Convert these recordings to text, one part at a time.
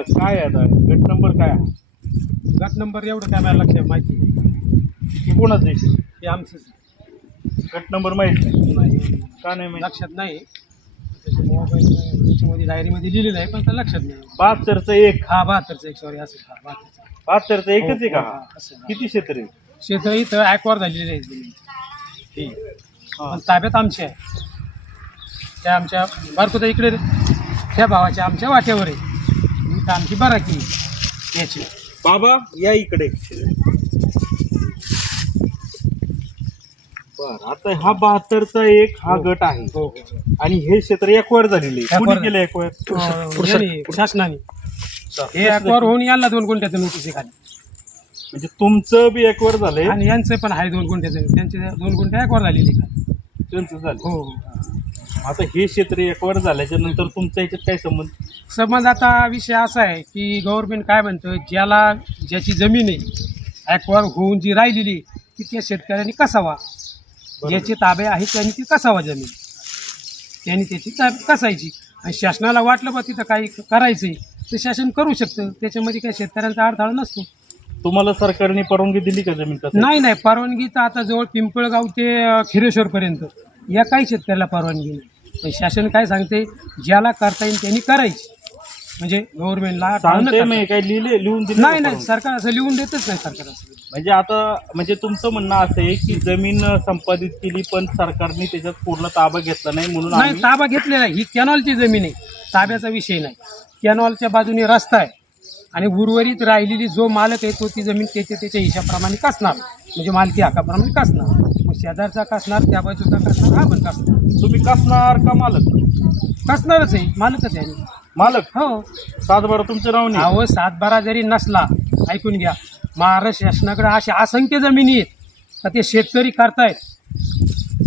काय आहे आता? गट नंबर काय आहे? गट नंबर एवढं काय मला लक्षात माहिती हे कोणाचं आहे? ते आमचं गट नंबर माहीत नाही. का नाही माहीत? लक्षात नाही. मोबाईल त्याच्यामध्ये डायरीमध्ये लिहिलेलं आहे पण तर लक्षात नाही. बहात्तरचं एक. हा बहात्तरचं एक सॉरी असं हा बहात्तरचं बहात्तरचं एकच आहे का? हो, हा? असं, हा. किती क्षेत्र आहे? शेत इथं ॲक्वार झालेली आहे जमीन. ठीक. पण हा. ताब्यात आमची आहे. त्या आमच्या बारकुता इकडे त्या भावाच्या आमच्या वाट्यावर आहे. इथं आमची बराकी आहे याची. बाबा या इकडे. बर आता हा बहात्तरचा एक हा गट आहे. हो हो आणि हे क्षेत्र एकवर झालेले आहे. कोणी केलं एकवर? अं, याने, शासनाने. हे ॲक्वार होऊन याला दोन गुंठ्याचं नोटीस खाली. म्हणजे तुमचं बी एकवर झालंय? आणि यांचं पण आहे दोन गुंठ्याचं. त्यांचे दोन गुंठे ॲक्वार झालेली खाली. त्यांचं झालं हो हो. आता हे क्षेत्र एकवर झाल्याच्यानंतर तुमच्या ह्याच्यात काय संबंध? समज आता विषय असा आहे की गव्हर्नमेंट काय म्हणतं ज्याला ज्याची जमीन आहे ॲक्वार होऊन जी राहिलेली आहे, ती त्या शेतकऱ्यांनी कसावा? ज्याचे ताबे आहे त्यांनी ती कसावा जमीन? त्यांनी त्याची ताब कसायची? आणि शासनाला वाटलं बा तिथं काही करायचं तर शासन करू शकतं. त्याच्यामध्ये काही शेतकऱ्यांचा अडथळा नसतो. तुम्हाला सरकारने परवानगी दिली का जमीन कसं नाही नाही. परवानगी तर आता जवळ पिंपळगाव ते खिरेश्वरपर्यंत. या काही शेतकऱ्याला परवानगी नाही. पण शासन काय सांगते ज्याला करता येईल त्यांनी करायची. म्हणजे गव्हर्नमेंटला सांगते मी काय लिहिले लिहून दिले नाही नाही सरकार असं लिहून देतच नाही सरकार असं. म्हणजे आता म्हणजे तुमचं म्हणणं असं आहे की जमीन संपादित केली पण सरकारने त्याच्यात पूर्ण ताबा घेतला नाही म्हणून नाही आम्ही- ताबा घेतलेला आहे. ही कॅनॉलची जमीन आहे. ताब्याचा विषय नाही. कॅनॉलच्या बाजूने रस्ता आहे. आणि उर्वरित राहिलेली जो मालक आहे तो ती जमीन त्याच्या त्याच्या हिशाप्रमाणे कसणार? म्हणजे मालकी हक्काप्रमाणे कसणार? मग शेजारचा कसणार त्या बाजूचा कसणार हा पण कसणार. तुम्ही कसणार का मालक? कसणारच आहे मालकच आहे. मालक? हो. सातबारा तुमचं नाव नाही. अहो सातबारा जरी नसला ऐकून घ्या. महाराष्ट्र शासनाकडे अशा असंख्य जमिनी आहेत का ते शेतकरी करतायत?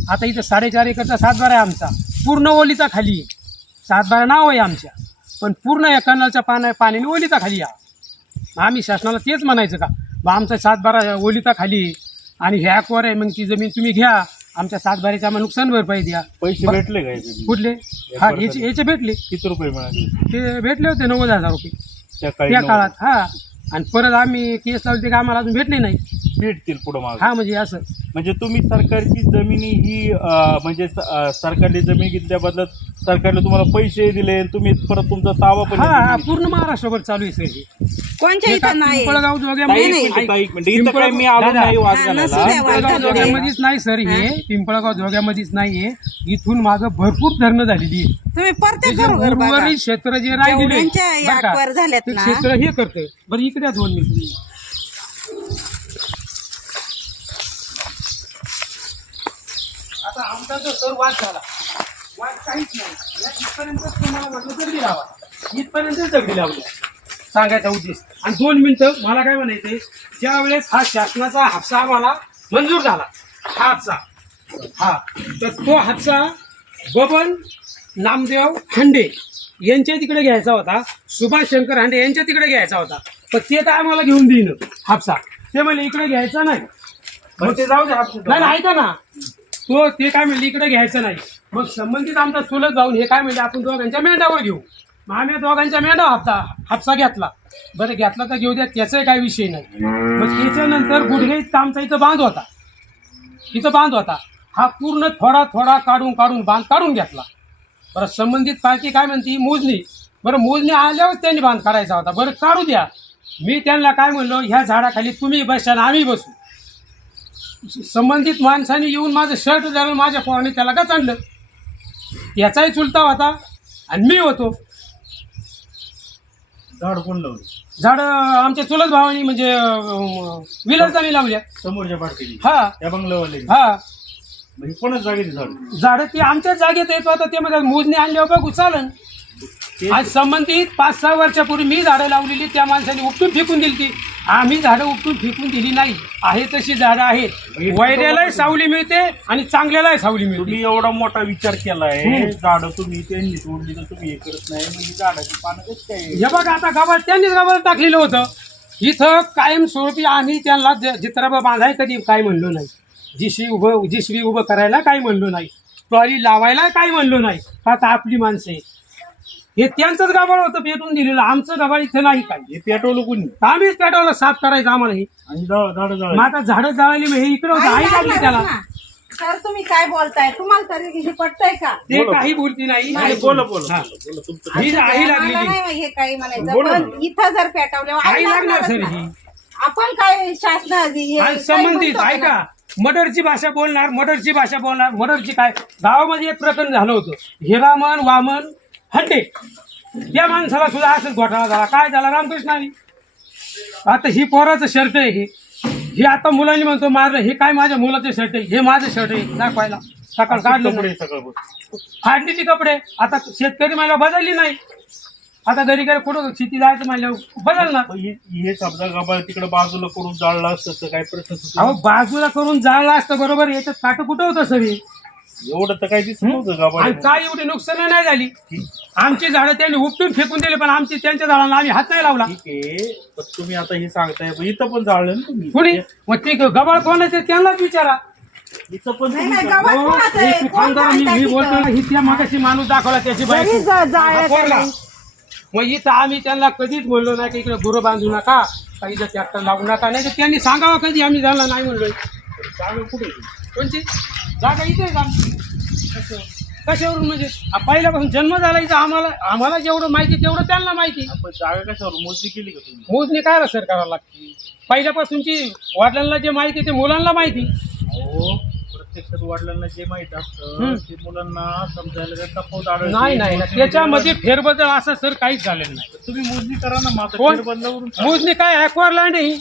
आता इथं साडेचार एकरचा सातबारा आहे आमचा. पूर्ण ओलीचा खाली आहे. सातबारा नाव आहे आमच्या. पण पूर्ण या कनालच्या पाण्या पाण्याने ओलिता खाली या. आम्ही शासनाला तेच म्हणायचं का? मग आमचा सातबारा ओलिता खाली. आणि ह्या ॲक्वर आहे मग ती जमीन तुम्ही घ्या. आमच्या सातबारीचा आम्हाला नुकसान भरपाई द्या. पैसे भेटले का याचे? कुठले? हा याचे याचे भेटले. किती रुपये मिळाले? ते भेटले होते नव्वद हजार रुपये. त्या. काळात हा. आणि परत आम्ही केस लावले ते काय आम्हाला अजून भेटले नाही. भेटतील पुढं माग. हा म्हणजे असं. म्हणजे तुम्ही सरकारची जमिनी ही म्हणजे सरकारने जमीन घेतल्या बदलत सरकारने तुम्हाला पैसे दिले आणि तुम्ही परत तुमचा ताबा पण हा हा. पूर्ण महाराष्ट्रभर चालू आहे सर हे. कोणच्या हे का इथं नाही पिंपळगाव जोग्या ताई, एक नाही, मिनिट, ताई, एक मिनिट. इथं काय मी आलो दादा, नाही वाद हा, नसू घालायला द्या वाद. पिंपळगाव वाटलं जोग्यामध्येच नाही सर हे पिंपळगाव जोग्यामध्येच नाहीये इथून मागं भरपूर धरणं झालेली आहे तुम्ही ते परत जे बरोबर बघा उर्वरित क्षेत्र जे राहिलेले झाल्यात ते ना. क्षेत्र हे करते बरं इकडे या दोन मिनिट आता आमचा जो सर वाद झाला इथपर्यंत काहीच नाही या इथपर्यंतच तुम्हाला म्हटलं दगडी लावा इथपर्यंतच दगडी लावली सांगायचा उद्देश. आणि दोन मिनिटं मला काय म्हणायचंय ज्या वेळेस हा शासनाचा हापसा आम्हाला मंजूर झाला हा हापसा हा. तर तो हापसा बबन नामदेव हांडे यांच्या तिकडे घ्यायचा होता सुभाष शंकर हांडे यांच्या तिकडे घ्यायचा होता. पण ते तर आम्हाला घेऊन देईन हापसा ते म्हणले इकडे घ्यायचा नाही. मग ते जाऊ दे हापसा. नाही, ऐका ना. तो ते काय म्हणले इकडे घ्यायचं नाही. मग संबंधित आमचा चुलत जाऊन हे काय म्हणजे आपण दोघांच्या मेंढ्यावर घेऊ. मग आम्ही दोघांच्या मेंढा हाता हापसा घेतला. बरं घेतला तर घेऊ द्या त्याचाही काही विषय नाही. मग त्याच्यानंतर गुडघे आमचा इथं बांध होता. इथं बांध होता. हा पूर्ण थोडा थोडा काढून काढून बांध काढून घेतला. बरं संबंधित पार्टी काय म्हणते मोजणी. बरं मोजणी आल्यावर त्यांनी बांध काढायचा होता. बरं काढू द्या. मी त्यांना काय म्हणलो ह्या झाडाखाली तुम्ही बसा आणि आम्ही बसू. संबंधित माणसाने येऊन माझं शर्ट जाणून माझ्या पोराने त्याला का आणलं याचाही चुलता होता आणि मी होतो. झाड कोण लावलं? झाड आमच्या चुलत भावानी म्हणजे अं, विलासदानी लावल्या. समोरच्या पार्टीने? हा. त्या बंगल्यावाले हा. म्हणजे कोणाच जागेत झाड? झाडं ती आमच्याच जागेत येत होतं ते म्हणजे मोजणी आणल्यावर बघू चालन. आज संबंधित पाच सहा वर्षापूर्वी मी झाडं लावलेली त्या माणसाने उपटून फेकून दिली ती आम्ही झाडं उपटून फेकून दिली नाही. आहे तशी झाडं आहेत. वैऱ्यालाही सावली मिळते आणि चांगल्यालाही सावली मिळते. तुम्ही एवढा मोठा विचार केलाय. झाड तुम्ही त्यांनी तोडली तर तुम्ही हे करत नाही. म्हणजे झाडाची पानं काय हे बघा आता गावात त्यांनीच गावाला टाकलेलं होतं. इथं कायमस्वरूपी आम्ही त्यांना ज- जित्राबा बांधाय कधी काय म्हणलो नाही. जिशी उभं जिशवी उभं करायला काय म्हणलो नाही. ट्रॉली लावायला काय म्हणलो नाही. का आता आपली माणसं आहे हे त्यांचंच गाभाळ होतं पेटून दिलेलं. आमचं गाभाळ इथं नाही काय. हे पेटवलं कोणी? आम्हीच पेटवलं साफ करायचं आम्हाला हे. आणि झाड झाडं मग जाळली. आता झाडं जाळली मग हे इकडे होतं आई लागली त्याला. सर तुम्ही काय बोलताय? तुम्हाला तरी हे पटतंय का? ते. काही बोलती नाही. बोला बोला. हा. ही आई लागली. नाही हे काही म्हणायचं बोला पण ना. इथं जर पेटवल्यावर आई आई लागणार लागणारच सर ना. ही. आपण काय शासन आणि संबंधित ऐका. ना? मडरची भाषा बोलणार मडरची भाषा बोलणार. मडरची काय? गावामध्ये एक प्रकरण झालं होतं. हिरामन वामन हड्डे त्या माणसाला सुद्धा असंच घोटाळा झाला. काय झाला? रामकृष्णाने. आता ही पोराचं शर्ट आहे हे. हे आता मुलांनी म्हणतो मारलं हे काय माझ्या मुलाचं शर्ट आहे? हे माझं शर्ट आहे. दाखवायला सकाळ काढलं कपडे सकाळपासून फाडलेली कपडे. आता शेतकरी मला बदलली नाही. आता घरी घरी कुठं शेती जायचं म्हणल्यावर बदलणार मग हे समजा गाबा तिकडे बाजूला करून जाळलं असतं तर काय प्रश्न अहो बाजूला करून जाळलं असतं बरोबर. याच्यात काटं कुठं होतं सगळी? एवढं तर काही दिसत नव्हतं काय एवढी नुकसान नाही झाली? आमची झाडं त्यांनी उपटून फेकून दिली पण आमची त्यांच्या झाडांना आम्ही हात नाही लावला. ठीक आहे पण तुम्ही आता हे सांगताय पण इथं पण जाळलं ना तुम्ही. कुणी? मग ते गबाळ कोणाचे त्यांनाच विचारा. इथं पण नाही, तुम्ही नाही, जाळलं. गावात हो, कोणाचं आहे? हे कोण खानदार मी जाळताय मी तिथं? बोलतो ना, ही त्या मागाशी माणूस दाखवला त्याची जरी जा-. मग इथं आम्ही त्यांना कधीच बोललो नाही की इकडे गुरं बांधू नका काही ट्रॅक्टर लागू नका. नाही तर त्यांनी सांगावं कधी आम्ही झाला नाही म्हणलो. कुठे? कोणची? जागा इथे आमची? कशावरून म्हणजे आ, पहिल्यापासून जन्म झाला इथं आम्हाला आम्हाला जेवढं माहिती तेवढं त्यांना माहिती आपण जागा कशावर मोजणी केली का तुम्ही मोजणी काय सर करावं लागते पहिल्यापासूनची वडिलांना जे माहिती ते मुलांना माहिती हो प्रत्यक्षात वडिलांना जे माहीत असतं हम्म. ते मुलांना समजायला काय तफावत आढळते. नाही नाही नाही. त्याच्यामध्ये फेरबदल असं सर काहीच झालेलं नाही तुम्ही मोजणी करा ना मात्र कोण? मोजणी काय ॲक्वार लँड आहे ही.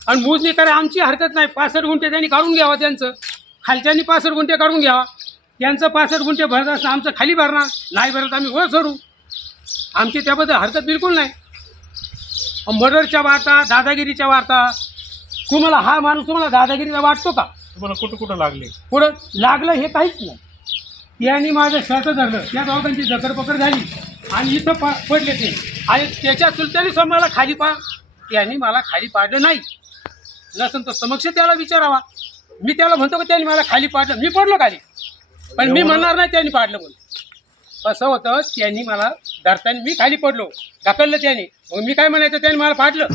आणि मोजणी काय आमची हरकत नाही पासष्ट गुंठे त्यांनी काढून घ्यावं त्यांचं खालच्यांनी पासष्ट गुंठे काढून घ्यावा. त्यांचं पासष्ट गुंठे भरत असतं आमचं खाली भरणार. नाही भरत आम्ही वर सरू आमची त्याबद्दल हरकत बिलकुल नाही. मर्डरच्या वार्ता दादागिरीच्या वार्ता तुम्हाला हा माणूस तुम्हाला दादागिरीला वाटतो का? तुम्हाला कुठं कुठं लागले? पुढं लागलं हे काहीच नाही. यांनी माझं शर्ट धरलं. त्या दोघांची जकरपकड झाली. आणि इथं पा पडले ते. आणि त्याच्या चुलत्याने समोर मला खाली पा. त्यांनी मला खाली पाडलं नाही. नसेल तर समक्ष त्याला विचारावा. मी त्याला म्हणतो की त्यांनी मला खाली पाडलं. मी पडलो खाली. पण मी म्हणणार नाही त्यांनी पाडलं म्हणून. कसं होतं त्यांनी मला धरताना मी खाली पडलो. ढकललं त्यांनी. मग मी काय म्हणायचं त्यांनी मला पाडलं.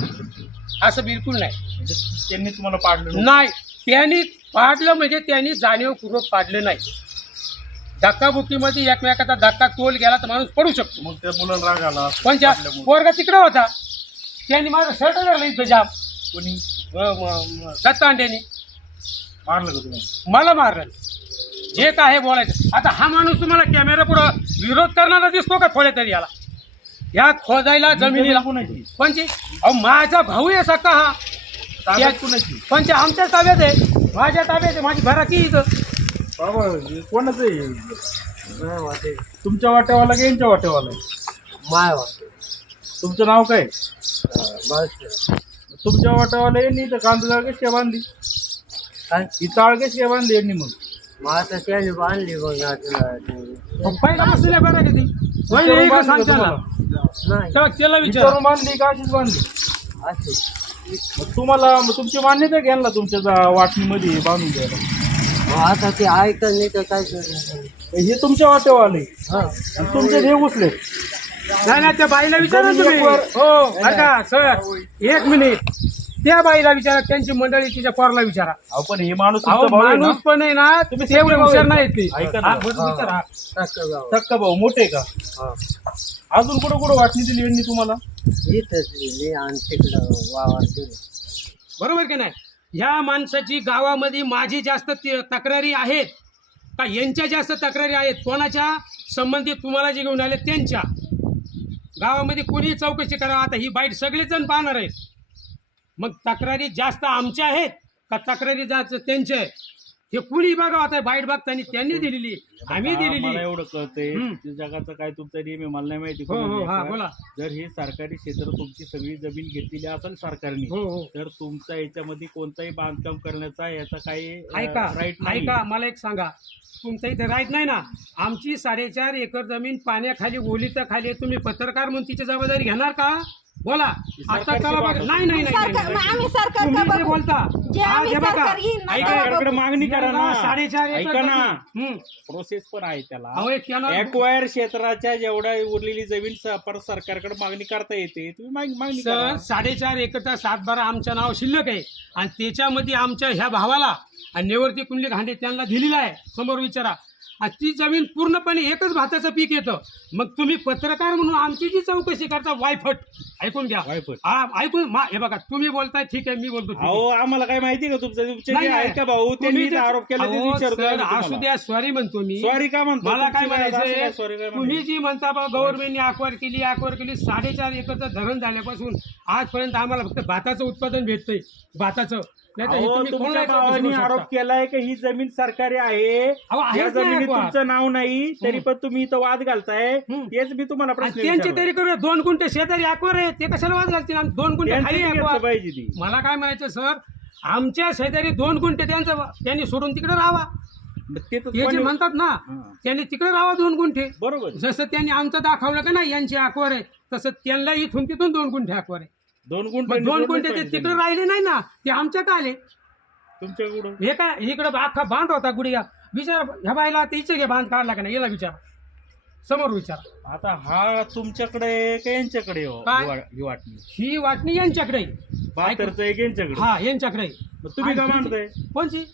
असं बिलकुल नाही. म्हणजे त्यांनी तुम्हाला पाडलं. नाही. त्यांनी पाडलं म्हणजे त्यांनी जाणीवपूर्वक पाडलं नाही. धक्काबुक्कीमध्ये एकमेकाचा धक्का तोल गेला तर माणूस पडू शकतो. मग त्या मुलाला राग आला पण त्या. पोरगा तिकडं होता. त्यांनी माझं शर्ट धरलं इथं जाम. कोणी? दत्तांड्यानी. मारलं का तुम्हाला मला मारलं. जे काय आहे बोलायचं. आता हा माणूस तुम्हाला कॅमेरा पुढं विरोध करणारा दिसतो का थोड्या तरी याला? या खोदायला जमिनीला. कोणाची? कोणची? अहो माझा भाऊ आहे सका हा. ताब्यात कोणाची? पण ते आमच्या ताब्यात आहे. माझ्या ताब्यात आहे. माझी घराची इथं. बाबा हे कोणाचं आहे? तुमच्या वाट्यावाला का यांच्या वाट्यावाला आहे? माय वाटत तुमचं नाव काय? बस तुमच्या वाट्यावाला यांनी इथं कांदा कशी बांधली काय? ही चाळ कशी काय बांधली यांनी मग. मग आता त्याने बांधली मग आता किती? पहिले का? नाही. तेव्हा त्याला विचार. विचारून बांधली का अशीच बांधली? असे. मग तुम्हाला मग तुमची मान्यता घ्या ना तुमच्या जा- वाटणीमध्ये बांधून द्यायला. मग आता ते ऐकत नाही तर काय हे तुमच्या वाट्यावाले हा. आणि तुमचे हे घुसले नाही ना त्या बाईला विचारा तुम्ही. हो बरं का सर एक मिनिट. त्या बाईला विचारा त्यांची मंडळी तिच्या पोराला विचारा. अहो पण हे माणूस अहो तुमचा भाऊ आहे ना. माणूस पण आहे ना तुम्ही तेवढे भाऊ हुशार आहे. नाही का? ते. ऐका ना. हा, बरं विचारा. भाऊ. मोठे का? हा. अजून कुठं कुठं वाटणी दिली यांनी तुम्हाला? इथंच लिहिली आणि तिकडं वावर दिलं. बरोबर की नाही? ह्या माणसाची गावामध्ये माझी जास्त ती- तक्रारी आहेत का यांच्या जास्त तक्रारी आहेत? कोणाच्या संबंधित तुम्हाला जे घेऊन आले त्यांच्या? गावामध्ये कोणी चौकशी करा आता ही बाईट सगळेच जण पाहणार आहेत. मग तक्रारी जास्त आमच्या आहेत का तक्रारी जास्त त्यांच्या आहेत? हे कुणी बघा आता? बाईट बघताना त्यांनी दिलेली आम्ही दिलेली मला एवढं कळतंय. हम्म. जगाचा काय तुमचा नियम आहे मला नाही माहिती. हो, हो, हा. बोला. जर हे सरकारी क्षेत्र तुमची सगळी जमीन घेतलेली असेल सरकारने हो हो. तर तुमचा याच्यामध्ये कोणताही बांधकाम करण्याचा याचा काही ऐका राईट नाही. ऐका मला एक सांगा. तुमचं इथे राईट नाही ना? आमची साडेचार एकर जमीन पाण्याखाली ओलीच्या खाली आहे. तुम्ही पत्रकार म्हणून तिची जबाबदारी घेणार का? बोला आता चला बघा. नाही नाही नाही, सरकार नाही मग नाही. आम्ही सरकार तुम्ही का जे बघू? बोलता जे आम्ही जे बघा. सरकार घेईन ना ऐका, तेव्हा सरकारकडे बघू. मागणी करा ना साडेचार एकर ऐका ना. प्रोसेस पण आहे अहो, त्याला एक एक्वायर क्षेत्राच्या जेवढ्या उरलेली जमीन स- परत सरकारकडे मागणी करता येते तुम्ही माग- मागणी करा सर साडेचार एकरचा सातबारा आमचं नाव शिल्लक आहे आणि त्याच्यामध्ये आमच्या ह्या भावाला आणि नेवरती कुंडली घांडे त्यांना दिलेला आहे समोर विचारा ती जमीन पूर्णपणे एकच भाताचं पीक येतं मग तुम्ही पत्रकार म्हणून आमची जी चौकशी करता वायफट ऐकून घ्या वायफट. हा ऐकून मा- हे बघा तुम्ही बोलताय ठीक आहे मी बोलतो ठीक आहे. अहो आम्हाला काय माहिती का तुमचं तुमचे नाही, जे नाही. आहे का भाऊ तुम्ही त्यांनी जे- जे आरोप केला ते अहो, सर. असू द्या सॉरी म्हणतो मी Sorry का म्हणतो? मला काय म्हणायचंय तुम्ही? जी म्हणता बा गव्हर्नमेंटने अक्वार केली अक्वार केली साडेचार एकरचं धरण झाल्यापासून आजपर्यंत आम्हाला फक्त भाताचं उत्पादन भेटतंय भाताचं नाही तर हे अहो, तुम्ही तुमच्या कोणाला चौकशी भावाने करू आरोप शकता. केलाय की ही जमीन सरकारी आहे. अहो, आहेच या नाही जमिनीत अक्वार. तुमचं नाव नाही तरी पण तुम्ही इथं वाद घालताय. हम्म. तेच मी तुम्हाला आणि प्रश्न त्यांचे विचारला. तरी करू दोन गुंठे शेजारी अक्वार आहे ते कशाला वाद घालतील? दोन गुंठे त्यांची खाली घेतलं अक्वार पाहिजे ती. मला काय म्हणायचं सर? आमच्या शेजारी दोन गुंठे त्यांचं त्यांनी सोडून तिकडे राहावा. मग ते तर जे कोणी- म्हणतात ना हां. त्यांनी तिकडे राहावा दोन गुंठे. बरोबर. जसं त्यांनी आमचं दाखवलं का नाही यांची अक्वार आहे तसं त्यांना इथून तिथून दोन गुंठे अक्वार आहे दोन मग दोन गुंठे ते तिकडे राहिले नाही ना ते आमच्यात आले. तुमच्याकडून? हे काय इकडं अख्खा बांध होता गुडिया विचार ह्या बाईला तिचे घे बांध काढला का नाही याला विचार. समोर विचार. आता हा तुमच्याकडे का यांच्याकडे हो? काय? ही वा- ही वाटणी. ही वाटणी यांच्याकडे. आहे. बहात्तरचं एक यांच्याकडे. हा यांच्याकडे. आहे. मग तुम्ही का मांडताय? कोणची?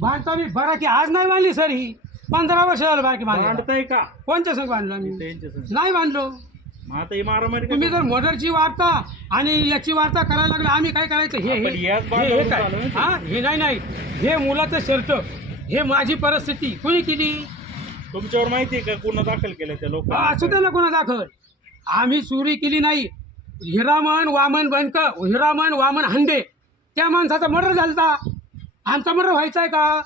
बांधता मी बरा की आज नाही बांधली सर ही. पंधरा वर्ष झालं बारकी बांधली मांडताय का? कोणच्या संग बांधलं यांच्या संग. नाही बांधलो मग आता ही मारामारी का तुम्ही जर? मर्डरची वार्ता आणि याची वार्ता करायला लागला आम्ही काय करायचं? हे आपण हे याच काय? चालू आहे. हा? हे नाही नाही. हे मुलाचं शर्त हे माझी परिस्थिती. कुणी केली? तुमच्यावर माहिती आहे का? गुन्हा दाखल केला त्या लोक हा, असू दे ना कोणा दाखल. आम्ही चोरी केली नाही. हिरामन वामन बनक हिरामन वामन हंडे. त्या माणसाचा मर्डर झालता. आमचा मर्डर व्हायचा आहे का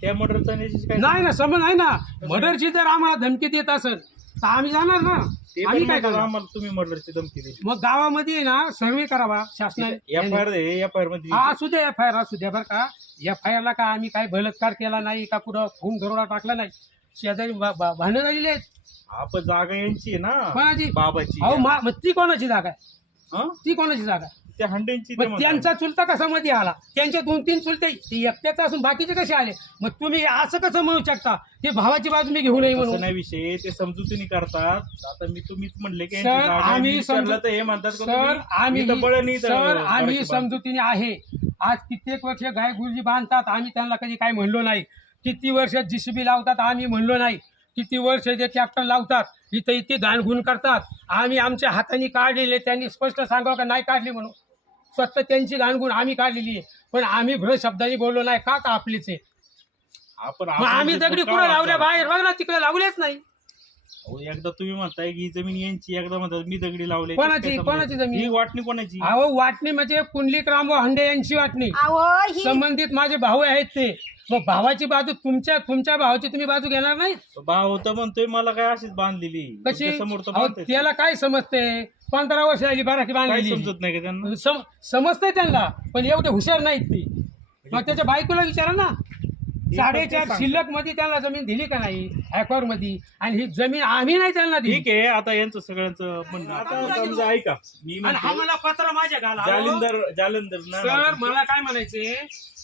त्या मर्डरचा निश्चित काय नाही ना समज आहे ना. मर्डरची जर आम्हाला धमकी देत असेल तर आम्ही जाणार ना. ते आम्ही पण काय म्हणतात करणार? आम्हाला तुम्ही मर्डरची धमकी दिली मग गावामध्ये ना सर्वे करावा शासनाने. F I R F I आरमध्ये. हा असू दे एफ आय आर असू द्या बरं का. एफ आय आरला का आम्ही काय बलात्कार केला नाही का कुठं खून दरोडा टाकला नाही? शेजारी भा- भा- भांडणं झालेली आहेत. आपण जागा यांची आहे ना कोणाची? बाबाची. अहो मा- मग ती कोणाची जागा आहे? हं? ती कोणाची जागा आहे? त्या हंड्यांची ते मग म्हणतात. त्यांचा चुलता कसा मध्ये आला? त्यांचे दोन तीन चुलते ते एकट्याचा असून बाकीचे कसे आले? मग तुम्ही असं कसं म्हणू शकता? ते भावाची बाजू मी घेऊ नये म्हणून. नाही विषय ते समजुतीने करतात. आता मी तुम्हीच म्हणले की यांची सर जागा आहे. मी आम्ही विचारलं तर हे म्हणतात का सर तुम्ही? आम्ही इथं बळ नाही सर आम्ही समजुतीने आहे. आज कित्येक वर्ष गाय गुरुजी बांधतात आम्ही त्यांना कधी काय म्हणलो नाही. किती वर्ष जीसीबी लावतात आम्ही म्हणलो नाही. किती वर्ष ते ट्रॅक्टर लावतात इथं इथे घाणघुण करतात. आम्ही आमच्या हाताने काढलेले त्यांनी स्पष्ट सांगावं का नाही काढली म्हणून? स्वतः त्यांची घाणगुण आम्ही काढलेली आहे. पण आम्ही भ्र शब्दांनी बोललो नाही. का का आपलीच आहे. आपण मग आम्ही दगडी कुठं लावल्या? बाहेर? बघ ना तिकडे लावलेच नाही. अहो, एकदा तुम्ही म्हणताय की ही जमीन यांची एकदा म्हणतात मी दगडी लावले. कोणाची? कोणाची जमीन? ही वाटणी कोणाची? अहो वाटणी म्हणजे पुंडलिक रामभाऊ हंडे यांची वाटणी. अहो ही संबंधित माझे भाऊ आहेत ते. मग भावाची बाजू तुमच्या तुमच्या भावाची तुम्ही बाजू घेणार नाही? भाव होता म्हणतोय मला काय अशीच बांधलेली. कशी? तुमच्यासमोर तर अहो. त्याला काय समजते पंधरा वर्ष बाराकी काय बांधलेली. समजत नाही का त्यांना? सम समजतंय त्यांना पण एवढे हुशार नाहीत ती. मग त्याच्या बायकोला विचारा ना. साडेचार सांगतात. शिल्लकमध्ये त्यांना जमीन दिली का नाही ॲक्वारमध्ये आणि ही जमीन आम्ही नाही त्यांना दिली. ठीक आहे आता यांचं सगळ्यांचं म्हणणं. आता समजा ऐका मी आणि हा म्हणतो मला पत्र माझ्या घाला जालिंदर जालंधर ना सर मला काय म्हणायचे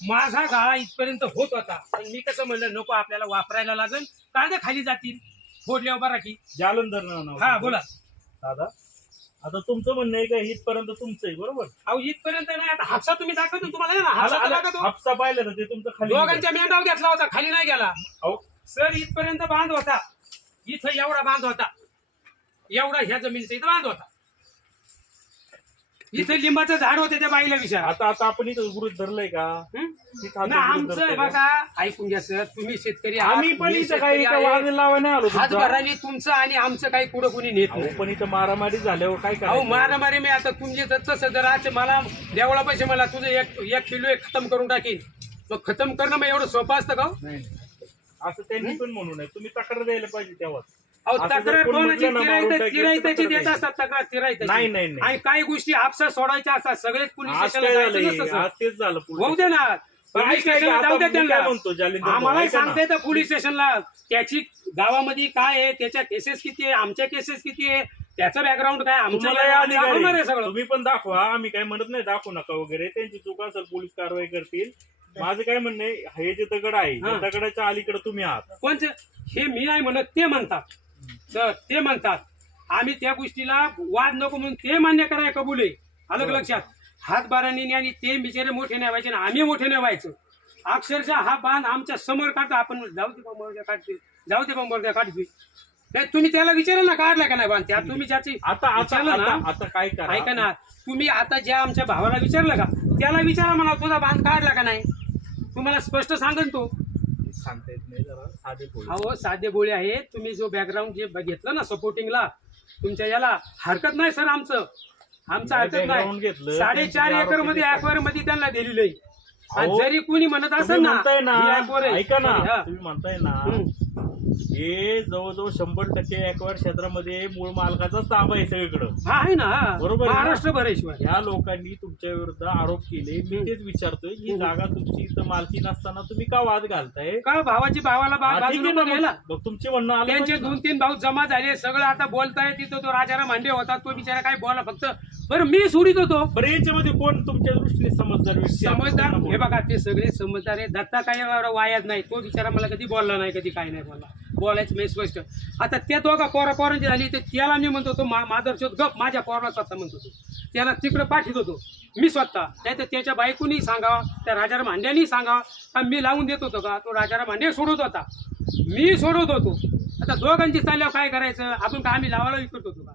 माझा गाळा इथपर्यंत होत होता. पण मी कसं म्हणलं नको आपल्याला वापरायला लागेल. कांदे खाली जातील. फोडल्यावर बरा की जालंधर ना नाव हा बोला. दादा आता तुमचं म्हणणं आहे का इथपर्यंत तुमचं आहे बरोबर? अहो इथपर्यंत नाही आता हापसा तुम्ही दाखवतो तुम्हाला ना? हापसा तर आला- दाखवतो. हापसा पाहिलं ना ते तुमचं खाली दोघांच्या मेंढाव घेतला होता खाली नाही गेला. अहो, सर इथपर्यंत बांध होता. इथं एवढा बांध होता. एवढा ह्या जमिनीचा इथं बांध होता. इथं लिंबाचं झाड होते त्या बाईला विचारा आता आता आपण इथं गृहित धरलंय का हं? इथं आता ना गृहीत आमचं धरतोय? बघा ऐकून घ्या सर तुम्ही शेतकरी आहात, आम्ही पण मी इथं काही शेतकरी इथं आहे. वाद लावायला आलो हात तुमचा. आणि आमचं काही कुठं कुणी नेत अहो नाही पण इथं मारामारी झाल्यावर काय अहो करायचं मारामारी मी आता तुमचे जर तसं जर आज मला देवळा पैसे मला तुझं एक एक किलो एक खतम करून टाकीन मग खतम करणं मग एवढं सोपं असतं का हो? नाही असं त्यांनी पण म्हणू नये तुम्ही तक्रार द्यायला पाहिजे तेव्हाच जर तक्रार कोणाची देत असतात नाही, नाही, नाही. आणि काही गोष्टी आपसा सोडायच्या असतात सगळेच पोलीस आज स्टेशनला काय जायचं झालं नसतं? सर. आज तेच झालं पुढे. होऊ दे ना पण पोलीस ऐका, स्टेशनला आता जाऊ दे मी काय त्यांना म्हणतो, जालिंदर भाऊ, आम्हाला ऐका ना. सांगता येतं पोलीस स्टेशनला त्याची गावामध्ये काय आहे त्याच्या केसेस किती आहे आमच्या केसेस किती आहे त्याचं बॅकग्राऊंड काय आमचं तुम्हाला background दाखवणार अधिकार आहे आहे. सगळं तुम्ही पण दाखवा आम्ही काय म्हणत नाही दाखवू नका वगैरे त्यांची चूक असेल पोलीस कारवाई करतील माझं काय म्हणणं आहे हे जे दगड आहे हा. दगडाच्या अलीकडे तुम्ही आहात कोणचं हे मी नाही म्हणत ते म्हणतात ते म्हणतात. आम्ही त्या गोष्टीला वाद नको म्हणून ते मान्य करायला कबूल आहे. आलं लक्षात? हातबारांनी आणि ते बिचारे मोठे नाही व्हायचे आणि आम्ही मोठे नाही व्हायचं अक्षरशः हा बांध आमच्यासमोर काढतो. आपण जाऊ दे बंबरद्या काढते जाऊ दे बंबरद्या काढते नाही तुम्ही त्याला विचारा ना काढला का नाही बांध त्या तुम्ही ज्याची आता विचारलं आता ना आता काय करा? ऐका ना तुम्ही आता ज्या आमच्या भावाला विचारलं का त्याला विचारा म्हणा तुझा बांध काढला का नाही? तुम्हाला स्पष्ट सांगन तो. सांगता येत नाही जरा साधे बोळे आहेत तुम्ही जो बॅकग्राऊंड जे घेतलं ना सपोर्टिंगला तुमच्या याला हरकत नाही सर आमचं आमचं नाही, हरकत background घेतलं, नाही साडेचार एकरमध्ये आरोपी मध्ये त्यांना दिलेलं आहे आणि अहो, जरी कुणी म्हणत तुम्ही असेल ना म्हणताय ना ही ऍपवर आहे. ऐका ना Sorry, हा. तुम्ही म्हणताय ना हम्म. हे जवळजवळ शंभर टक्के एक्वायर क्षेत्रामध्ये मूळ मालकाचाच ताबा आहे सगळीकडं. हा आहे ना. बरोबर आहे ना? महाराष्ट्र भर आहे शिवाय ह्या लोकांनी तुमच्या विरुद्ध आरोप केले. मी तेच विचारतोय ही जागा तुमची इथं मालकी नसताना तुम्ही का वाद घालताय? का भावाची भावाला बा- हा, ठीक बाजूला आहे ना, पण घ्यायला मग- तुमचे म्हणणं आलं त्यांचे पाहिजे ना. दोन तीन भाऊ जमा झाले सगळं आता बोलताय तिथं तो राजाराम मांडे होता तो बिचारा काय बोला फक्त. बरं मी सोडित होतो. बरं याच्यामध्ये कोण तुमच्या दृष्टीने समजदार व्यक्ती आहे? समजदार? हे. बघा ते सगळे समजदार आहे दत्ता काय एवढा वायात नाही. तो बिचारा मला कधी बोलला नाही कधी काय नाही बोलला. बोलायचं मी स्पष्ट आता त्या दोघा पोरा पोरांची झाली तर त्याला मी म्हणतो तो मादरशोध गप माझ्या पोराला स्वतः म्हणतो तो त्याला तिकडं पाठवत होतो. मी स्वतः. नाही तर त्याच्या बायकोनी सांगावा त्या राजाराम भांड्यांनी सांगावा का मी लावून देत होतो का? तो राजाराम भांडे सोडवत होता. मी सोडवत होतो. आता दोघांची चालल्यावर काय करायचं? आपण का आम्ही लावायला विकत होतो का?